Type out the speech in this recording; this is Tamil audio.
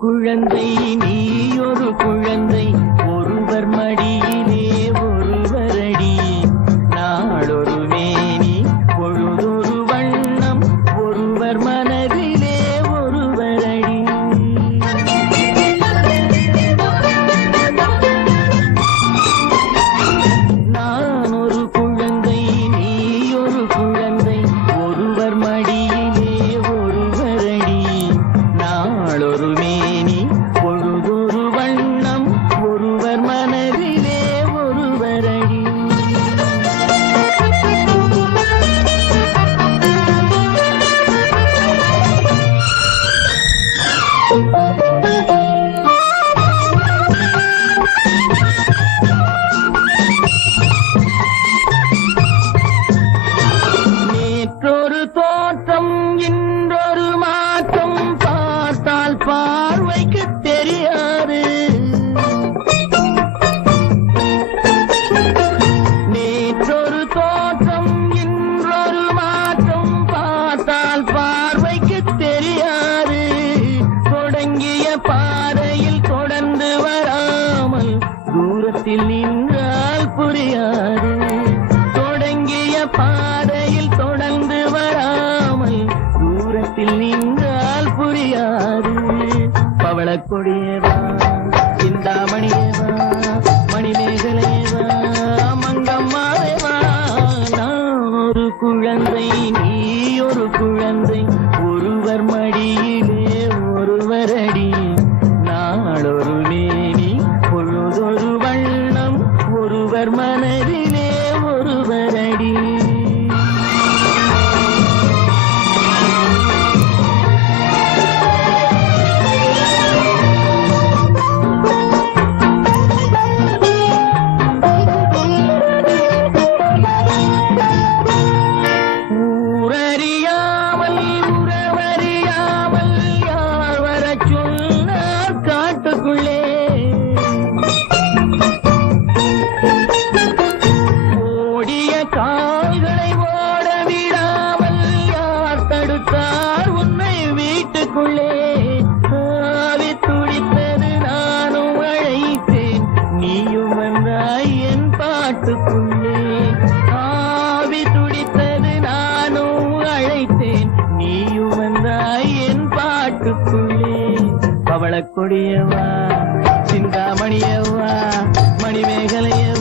குழந்தை நீ ஒரு குழந்தை ஒருவர் மடியிலே ஒருவரடி நாளொரு மேனி பொழுதொரு வண்ணம் ஒருவர் மனதிலே ஒருவரடி நான் ஒரு குழந்தை நீ ஒரு குழந்தை ஒருவர் மடியிலே ஒருவரடி நாளொரு மேனி பொழுதொரு வண்ணம் ஒருவர் மனதிலே ஒருவரடி நேற்றொரு தோற்றம் இன்றொரு மாற்றம் பார்த்தால் பார்வைக்கு தெரியாது நேற்றொரு தோற்றம் இன்றொரு மாற்றம் பார்த்தால் பார்வைக்கு தெரியாது தொடங்கிய பாதையில் தொடர்ந்து வராமல் தூரத்தில் நின்றால் புரியாது தொடங்கிய பாதையில் தொடர்ந்து வராமல் தூரத்தில் நின்றால் புரியாது பவளக்கொடியேவா சிந்தாமணியேவா மணிமேகலையேவா மங்கம்மாவேவா நான் ஒரு குழந்தை நீ ஒரு குழந்தை ஒருவர் மடியிலே ஒருவரடி நாளொரு மேனி பொழுதொரு வண்ணம் ஒருவர் மனதிலே ஒருவரடி ஊரறியாமல் உறவறியாமல் யார் வரச் சொன்னார் காட்டுக்குள்ளே ஓடிய கால்களை ஓட விடாமல் யார் தடுத்தார் உன்னை வீட்டுக்குள்ளே ஆவி துடித்தது நானும் அழைத்தேன் நீயும் வந்தாய் என் பாட்டுக்குள்ளே ஆவி துடித்தது நானும் அழைத்தேன் நீயும் வந்தாய் என் பாட்டுக்குள்ளே பவளக்கொடியவா சிந்தாமணியவா மணிமேகலையவா